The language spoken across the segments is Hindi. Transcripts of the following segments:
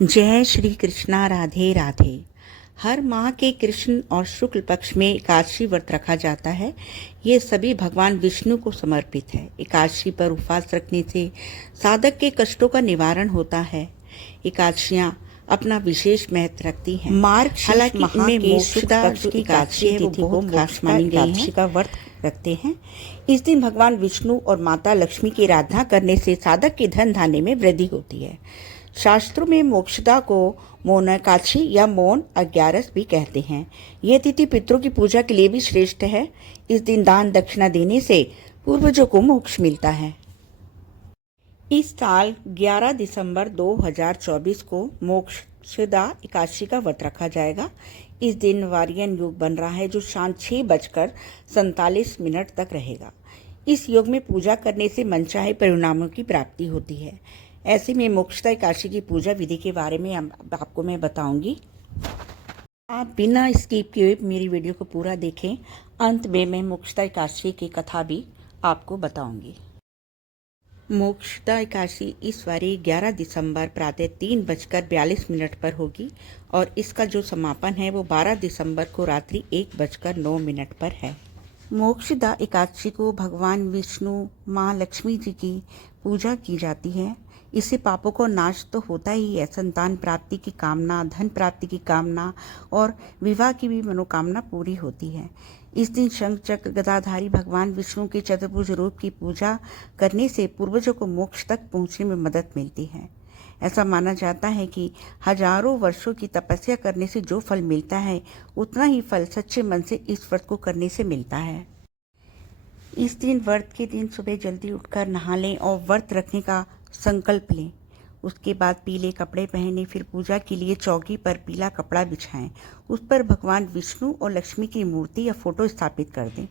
जय श्री कृष्णा। राधे राधे। हर माह के कृष्ण और शुक्ल पक्ष में एकादशी व्रत रखा जाता है। ये सभी भगवान विष्णु को समर्पित है। एकादशी पर उपवास रखने से साधक के कष्टों का निवारण होता है। एकादशियां अपना विशेष महत्व रखती हैं। हालांकि इनमें मोक्षदा की एकादशी है वो बहुत खास मानी गई है का व्रत रखते हैं। इस दिन भगवान विष्णु और माता लक्ष्मी की आराधना करने से साधक के धन धान्य में वृद्धि होती है। शास्त्रों में मोक्षदा को मौनकाक्षी या मौन 11 भी कहते हैं। यह तिथि पितरों की पूजा के लिए भी श्रेष्ठ है। इस दिन दान दक्षिणा देने से पूर्वजों को मोक्ष मिलता है। इस साल 11 दिसंबर 2024 को मोक्षदा एकादशी का व्रत रखा जाएगा। इस दिन वारियन योग बन रहा है जो शाम 6:47 तक रहेगा। इस योग में पूजा करने से मनचाहे परिणामों की प्राप्ति होती है। ऐसे में मोक्षदा एकादशी की पूजा विधि के बारे में आपको मैं बताऊंगी। आप बिना स्किप किए मेरी वीडियो को पूरा देखें। अंत में मैं मोक्षदा एकादशी की कथा भी आपको बताऊंगी। मोक्षदा एकादशी इस बारी 11 दिसंबर प्रातः 3:42 पर होगी और इसका जो समापन है वो 12 दिसंबर को रात्रि 1:09 पर है। मोक्षदा एकादशी को भगवान विष्णु, माँ लक्ष्मी जी की पूजा की जाती है। इससे पापों को नाश तो होता ही है, संतान प्राप्ति की कामना, धन प्राप्ति की कामना और विवाह की भी मनोकामना पूरी होती है। इस दिन शंख चक्र गदाधारी भगवान विष्णु के चतुर्भुज रूप की पूजा करने से पूर्वजों को मोक्ष तक पहुंचने में मदद मिलती है। ऐसा माना जाता है कि हजारों वर्षों की तपस्या करने से जो फल मिलता है उतना ही फल सच्चे मन से इस व्रत को करने से मिलता है। इस दिन व्रत के दिन सुबह जल्दी उठकर नहा लें और व्रत रखने का संकल्प लें। उसके बाद पीले कपड़े पहने, फिर पूजा के लिए चौकी पर पीला कपड़ा बिछाएं। उस पर भगवान विष्णु और लक्ष्मी की मूर्ति या फोटो स्थापित कर दें।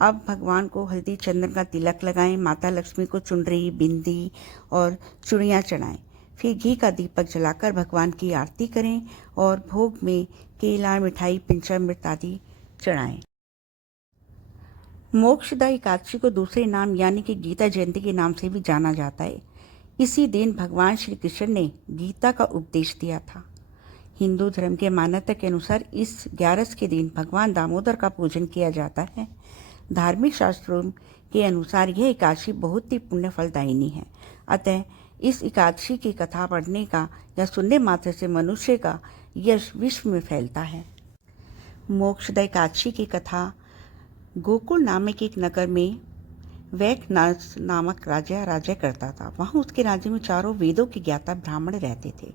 अब भगवान को हल्दी चंदन का तिलक लगाएं। माता लक्ष्मी को चुनरी, बिंदी और चूड़ियाँ चढ़ाएं। फिर घी का दीपक जलाकर भगवान की आरती करें और भोग में केला, मिठाई, पंचामृत आदि चढ़ाएं। मोक्षदा एकादशी को दूसरे नाम यानी कि गीता जयंती के नाम से भी जाना जाता है। इसी दिन भगवान श्री कृष्ण ने गीता का उपदेश दिया था। हिंदू धर्म के मान्यता के अनुसार इस 11 के दिन भगवान दामोदर का पूजन किया जाता है। धार्मिक शास्त्रों के अनुसार यह एकादशी बहुत ही पुण्य फलदायिनी है। अतः इस एकादशी की कथा पढ़ने का या सुनने मात्र से मनुष्य का यश विश्व में फैलता है। मोक्षदा एकादशी की कथा गोकुल नामक एक नगर में वैकनाथ नामक राजा करता था। वहाँ उसके राज्य में चारों वेदों के ज्ञाता ब्राह्मण रहते थे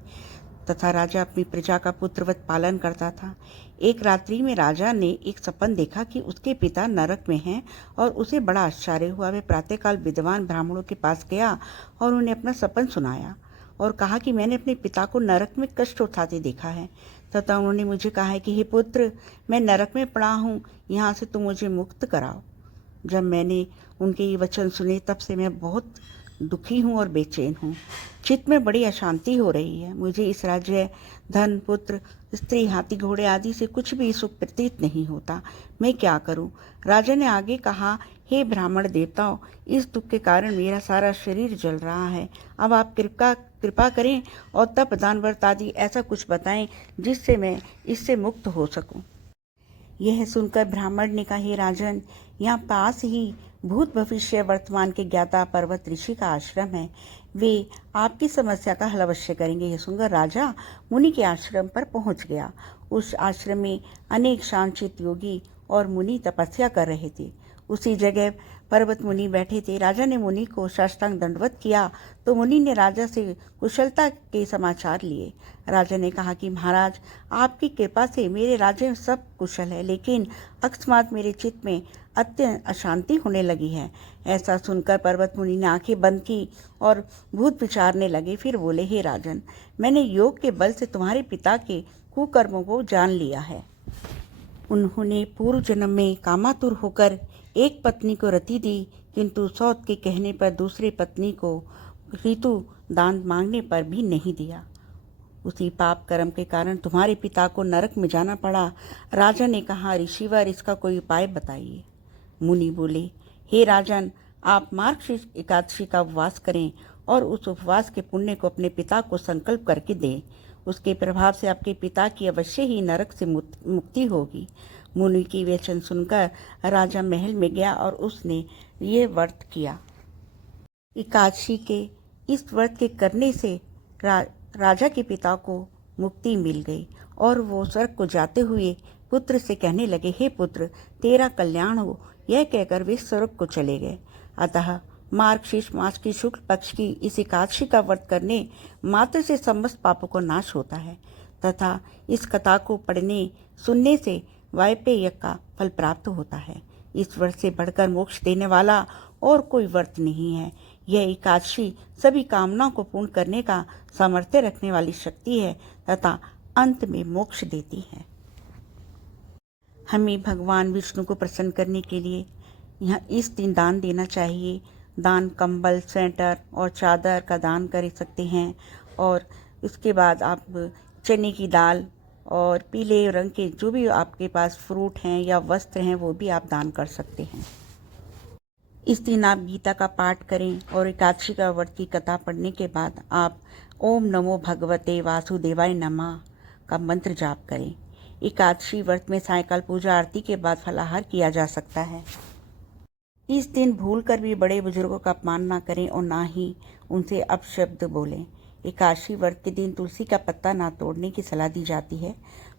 तथा राजा अपनी प्रजा का पुत्रवत पालन करता था। एक रात्रि में राजा ने एक सपन देखा कि उसके पिता नरक में हैं और उसे बड़ा आश्चर्य हुआ। वह प्रातःकाल विद्वान ब्राह्मणों के पास गया और उन्हें अपना सपन सुनाया और कहा कि मैंने अपने पिता को नरक में कष्ट उठाते देखा है तथा उन्होंने मुझे कहा है कि हे पुत्र, मैं नरक में पड़ा हूँ, यहाँ से तुम मुझे मुक्त कराओ। जब मैंने उनके ये वचन सुने तब से मैं बहुत दुखी हूँ और बेचैन हूँ। चित्त में बड़ी अशांति हो रही है। मुझे इस राज्य, धन, पुत्र, स्त्री, हाथी, घोड़े आदि से कुछ भी सुख प्रतीत नहीं होता। मैं क्या करूँ? राजा ने आगे कहा, हे ब्राह्मण देवताओं, इस दुख के कारण मेरा सारा शरीर जल रहा है। अब आप कृपा करें और तप, दान, व्रत आदि ऐसा कुछ बताएं जिससे मैं इससे मुक्त हो सकूं। यह सुनकर ब्राह्मण ने कहा, हे राजन, यहाँ पास ही भूत भविष्य वर्तमान के ज्ञाता पर्वत ऋषि का आश्रम है। वे आपकी समस्या का हल अवश्य करेंगे। यह सुनकर राजा मुनि के आश्रम पर पहुंच गया। उस आश्रम में अनेक शांतचित्त योगी और मुनि तपस्या कर रहे थे। उसी जगह पर्वत मुनि बैठे थे। राजा ने मुनि को साष्टांग दंडवत किया तो मुनि ने राजा से कुशलता के समाचार लिए। राजा ने कहा कि महाराज, आपकी कृपा से मेरे राज्य में सब कुशल है, लेकिन अकस्मात मेरे चित्त में अत्यंत अशांति होने लगी है। ऐसा सुनकर पर्वत मुनि ने आंखें बंद की और भूत विचारने लगे। फिर बोले, हे राजन, मैंने योग के बल से तुम्हारे पिता के कुकर्मों को जान लिया है। उन्होंने पूर्व जन्म में कामातुर होकर एक पत्नी को रति दी, किंतु सौत के कहने पर दूसरी पत्नी को ऋतु दान मांगने पर भी नहीं दिया। उसी पाप कर्म के कारण तुम्हारे पिता को नरक में जाना पड़ा। राजा ने कहा, ऋषिवर, इसका कोई उपाय बताइए। मुनि बोले, हे राजन, आप मार्गशीर्ष एकादशी का उपवास करें और उस उपवास के पुण्य को अपने पिता को संकल्प करके दें। उसके प्रभाव से आपके पिता की अवश्य ही नरक से मुक्ति होगी। मुनि की वचन सुनकर राजा महल में गया और उसने ये व्रत किया। एकादशी के इस व्रत के करने से राजा के पिता को मुक्ति मिल गई और वो स्वर्ग को जाते हुए पुत्र से कहने लगे, हे पुत्र, तेरा कल्याण हो। यह कहकर वे स्वर्ग को चले गए। अतः मार्गशीर्ष मास की शुक्ल पक्ष की इस एकादशी का व्रत करने मात्र से समस्त पापों को नाश होता है तथा इस कथा को पढ़ने सुनने से वायपेय यज्ञ का फल प्राप्त होता है। इस व्रत से बढ़कर मोक्ष देने वाला और कोई व्रत नहीं है। यह एकादशी सभी कामनाओं को पूर्ण करने का सामर्थ्य रखने वाली शक्ति है तथा अंत में मोक्ष देती है। हमें भगवान विष्णु को प्रसन्न करने के लिए यहाँ इस दिन दान देना चाहिए। दान कंबल, स्वेटर और चादर का दान कर सकते हैं और इसके बाद आप चने की दाल और पीले रंग के जो भी आपके पास फ्रूट हैं या वस्त्र हैं वो भी आप दान कर सकते हैं। इस दिन आप गीता का पाठ करें और एकादशी का व्रत की कथा पढ़ने के बाद आप ओम नमो भगवते वासुदेवाय नमः का मंत्र जाप करें। एकादशी व्रत में सायंकाल पूजा आरती के बाद फलाहार किया जा सकता है। इस दिन भूलकर भी बड़े बुजुर्गों का अपमान ना करें और ना ही उनसे अपशब्द बोलें। एकादशी व्रत के दिन तुलसी का पत्ता ना तोड़ने की सलाह दी जाती है।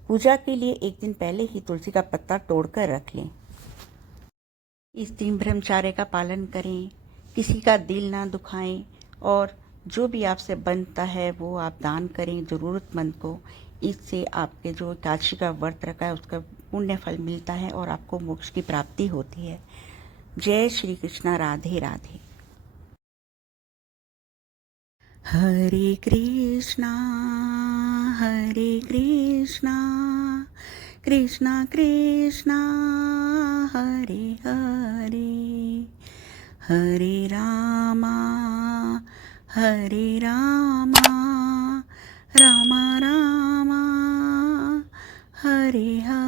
पूजा के लिए एक दिन पहले ही तुलसी का पत्ता तोड़कर रख लें। इस दिन ब्रह्मचर्य का पालन करें, किसी का दिल ना दुखाएं और जो भी आपसे बनता है वो आप दान करें ज़रूरतमंद को। इससे आपके जो एकादशी का व्रत रखा है उसका पुण्य फल मिलता है और आपको मोक्ष की प्राप्ति होती है। जय श्री कृष्णा। राधे राधे। हरे कृष्णा कृष्णा कृष्णा हरे हरे, हरे रामा रामा रामा हरे हरे।